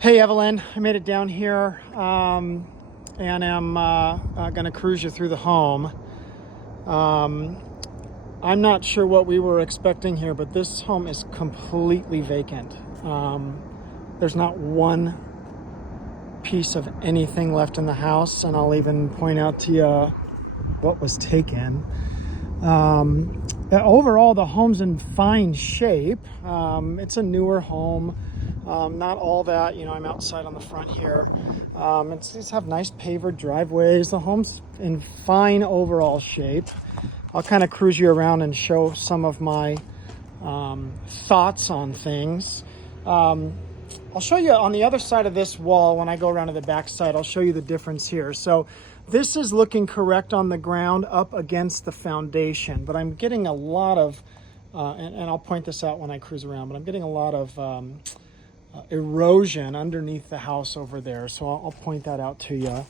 Hey Evelyn, I made it down here and am going to cruise you through the home. Um, I'm not sure what we were expecting here, but this home is completely vacant. There's not one piece of anything left in the house, and I'll even point out to you what was taken. Overall, the home's in fine shape. It's a newer home. Not all that, I'm outside on the front here. It's have nice paver driveways. The home's in fine overall shape. I'll kind of cruise you around and show some of my thoughts on things. I'll show you on the other side of this wall when I go around to the back side. I'll show you the difference here. So this is looking correct on the ground up against the foundation, but I'm getting a lot of, and I'll point this out when I cruise around, but I'm getting a lot of erosion underneath the house over there. So I'll point that out to you.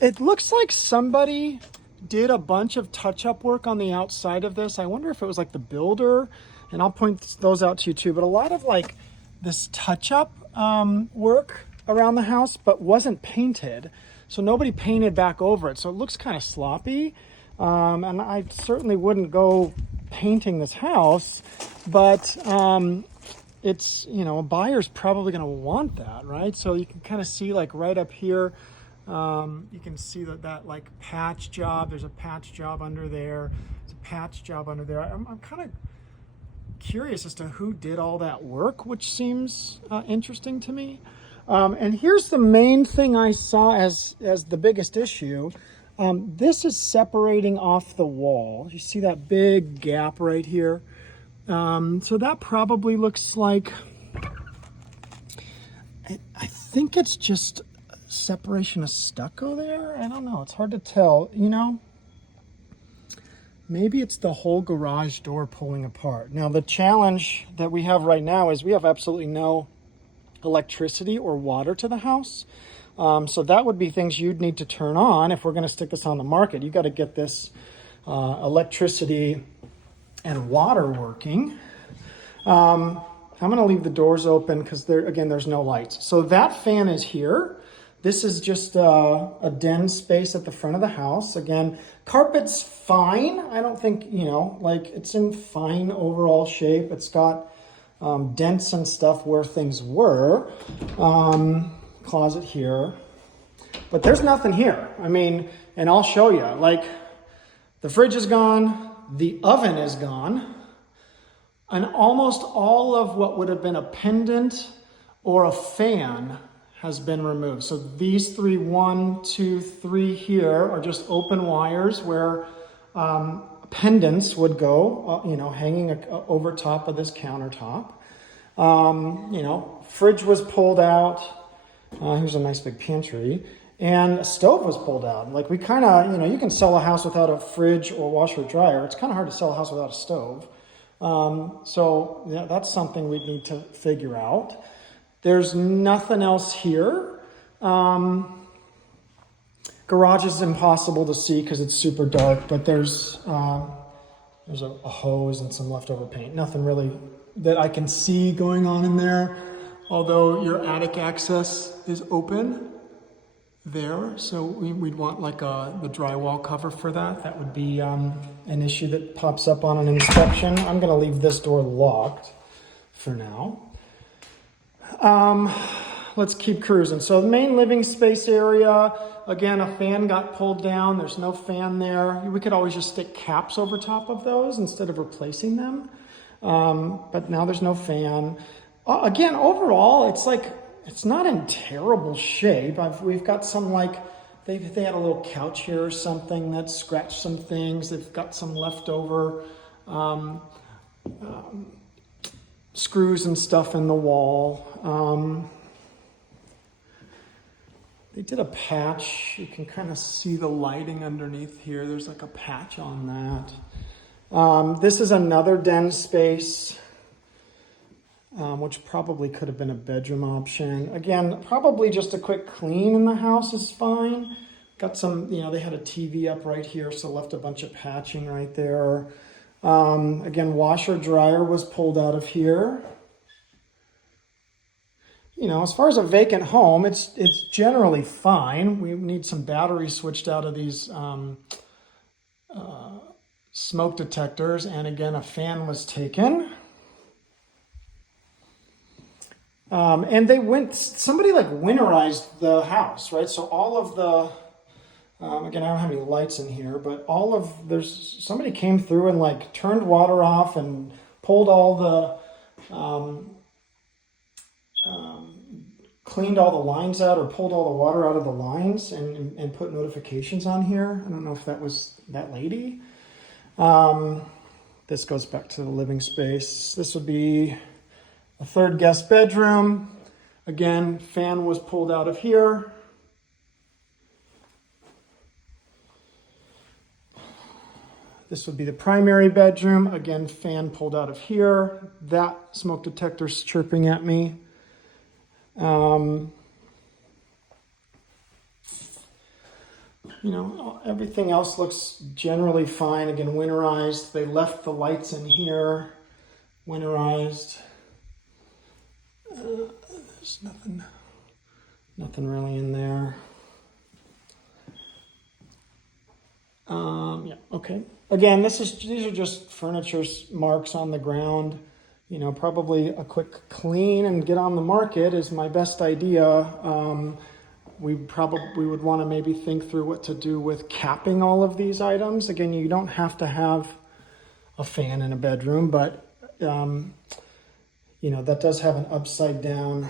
It looks like somebody did a bunch of touch-up work on the outside of this. I wonder if it was like the builder, and I'll point those out to you too, but a lot of like this touch-up work around the house, but wasn't painted. So nobody painted back over it. So it looks kind of sloppy. And I certainly wouldn't go painting this house, but it's, a buyer's probably going to want that, right? So you can kind of see like right up here, you can see that like patch job. There's a patch job under there. There's a patch job under there. I'm kind of curious as to who did all that work, which seems interesting to me. And here's the main thing I saw as the biggest issue. This is separating off the wall. You see that big gap right here? So that probably looks like, I think it's just separation of stucco there. I don't know. It's hard to tell, Maybe it's the whole garage door pulling apart. Now, the challenge that we have right now is we have absolutely no electricity or water to the house. So that would be things you'd need to turn on if we're going to stick this on the market. You got to get this electricity and water working. I'm going to leave the doors open because there's no lights. So that fan is here. This is just a den space at the front of the house. Again, carpet's fine. I don't think, it's in fine overall shape. It's got dents and stuff where things were. Closet here. But there's nothing here. And I'll show you. Like, the fridge is gone. The oven is gone. And almost all of what would have been a pendant or a fan has been removed. So these three, 1, 2, 3 here are just open wires where pendants would go, hanging over top of this countertop. Fridge was pulled out. Here's a nice big pantry. And a stove was pulled out. Like we kind of, you can sell a house without a fridge or washer or dryer. It's kind of hard to sell a house without a stove. So that's something we'd need to figure out. There's nothing else here. Garage is impossible to see because it's super dark, but there's a hose and some leftover paint. Nothing really that I can see going on in there, although your attic access is open there. So we'd want like the drywall cover for that. That would be an issue that pops up on an inspection. I'm going to leave this door locked for now. Let's keep cruising. So the main living space area, again, a fan got pulled down. There's no fan there. We could always just stick caps over top of those instead of replacing them. But now there's no fan. Again, overall, it's not in terrible shape. We've got some they had a little couch here or something that scratched some things. They've got some leftover screws and stuff in the wall. They did a patch. You can kind of see the lighting underneath here. There's like a patch on that. This is another den space, which probably could have been a bedroom option. Again, probably just a quick clean in the house is fine. Got some, they had a TV up right here, so left a bunch of patching right there. Again, washer dryer was pulled out of here. as far as a vacant home, it's generally fine. We need some batteries switched out of these smoke detectors, and again, a fan was taken. And somebody like winterized the house, right? So all of the, again, I don't have any lights in here, but somebody came through and like turned water off and pulled all cleaned all the lines out or pulled all the water out of the lines and put notifications on here. I don't know if that was that lady. This goes back to the living space. This would be a third guest bedroom. Again, fan was pulled out of here. This would be the primary bedroom. Again, fan pulled out of here. That smoke detector's chirping at me. Everything else looks generally fine. Again, winterized. They left the lights in here, winterized. There's nothing really in there. Yeah, okay. Again, these are just furniture marks on the ground. Probably a quick clean and get on the market is my best idea. We would want to maybe think through what to do with capping all of these items. Again, you don't have to have a fan in a bedroom, but that does have an upside down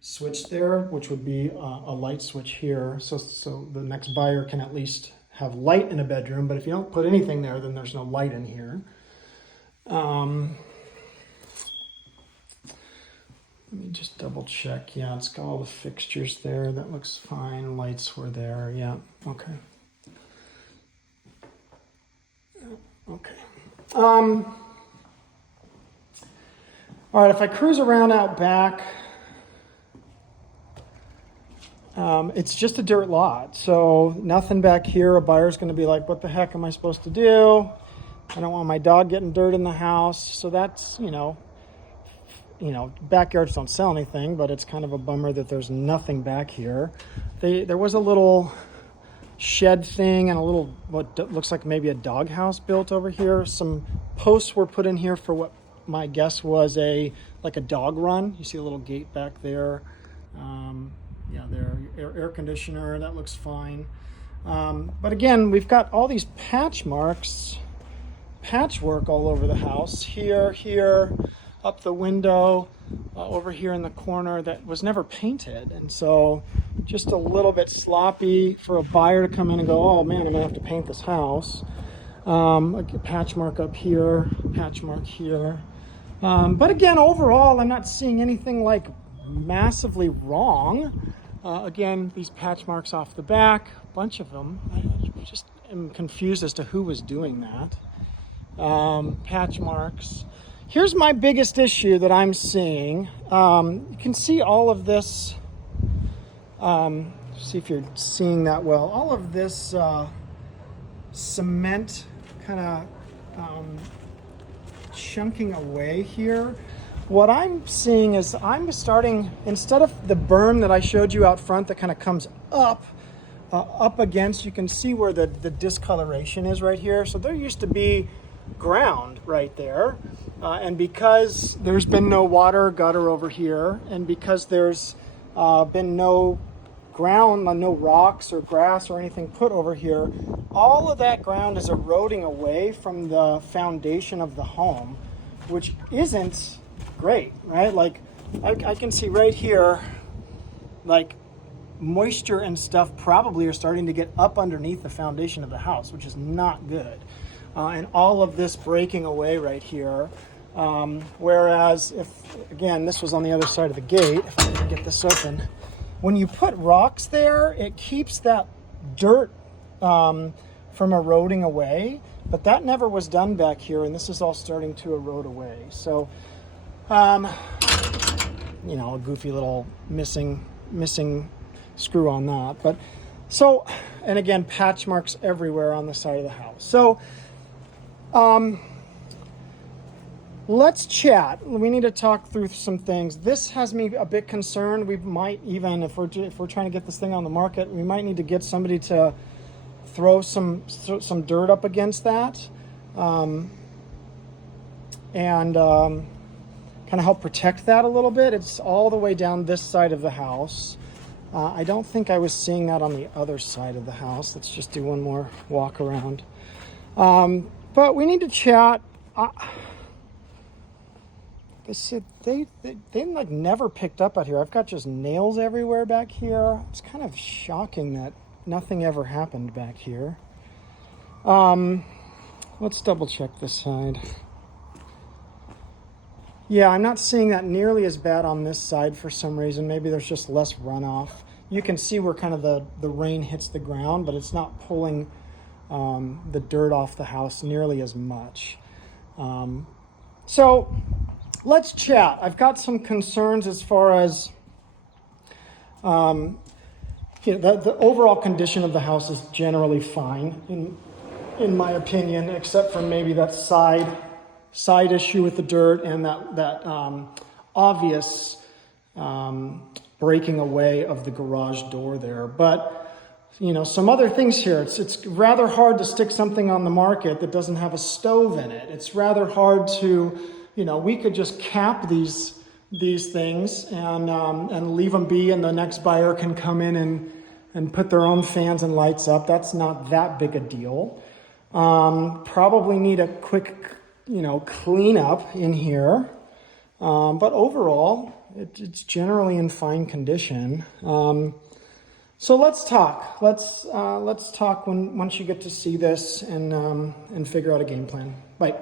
switch there, which would be a light switch here. So the next buyer can at least have light in a bedroom, but if you don't put anything there, then there's no light in here. Let me just double check. Yeah, it's got all the fixtures there. That looks fine. Lights were there. Yeah, okay. Okay. All right, if I cruise around out back, it's just a dirt lot. So nothing back here. A buyer's going to be like, what the heck am I supposed to do? I don't want my dog getting dirt in the house. So that's, backyards don't sell anything, but it's kind of a bummer that there's nothing back here. There was a little shed thing and a little, what looks like maybe a dog house built over here. Some posts were put in here for what my guess was like a dog run. You see a little gate back there. Yeah, there, air conditioner, that looks fine. But again, we've got all these patchwork all over the house. Here, up the window, over here in the corner that was never painted. And so just a little bit sloppy for a buyer to come in and go, oh man, I'm gonna have to paint this house. A patch mark up here, patch mark here. But again, overall, I'm not seeing anything like massively wrong. Again, these patch marks off the back, a bunch of them. I just am confused as to who was doing that. Patch marks. Here's my biggest issue that I'm seeing. You can see all of this. See if you're seeing that well. All of this cement kind of chunking away here. What I'm seeing is I'm starting, instead of the berm that I showed you out front that kind of comes up against, you can see where the discoloration is right here. So there used to be ground right there. And because there's been no water gutter over here, and because there's been no ground, no rocks or grass or anything put over here, all of that ground is eroding away from the foundation of the home, which isn't great, right? Like I can see right here, like moisture and stuff probably are starting to get up underneath the foundation of the house, which is not good. And all of this breaking away right here. Whereas if, again, this was on the other side of the gate, if I can get this open, when you put rocks there, it keeps that dirt from eroding away, but that never was done back here, and this is all starting to erode away. So, a goofy little missing screw on that. But so, and again, patch marks everywhere on the side of the house. So, let's chat. We need to talk through some things. This has me a bit concerned. We might even, if we're trying to get this thing on the market, we might need to get somebody to throw some dirt up against that, and kind of help protect that a little bit. It's all the way down this side of the house. I don't think I was seeing that on the other side of the house. Let's just do one more walk around. But we need to chat. They said they like never picked up out here. I've got just nails everywhere back here. It's kind of shocking that nothing ever happened back here. Let's double check this side. Yeah, I'm not seeing that nearly as bad on this side for some reason. Maybe there's just less runoff. You can see where kind of the rain hits the ground, but it's not pulling the dirt off the house nearly as much. So let's chat. I've got some concerns as far as the overall condition of the house is generally fine, in my opinion, except for maybe that side issue with the dirt and that obvious breaking away of the garage door there. But some other things here. It's rather hard to stick something on the market that doesn't have a stove in it. It's rather hard to, we could just cap these things and leave them be, and the next buyer can come in and put their own fans and lights up. That's not that big a deal. Probably need a quick, clean up in here. But overall, it's generally in fine condition. So let's talk. Let's talk once you get to see this and figure out a game plan. Bye.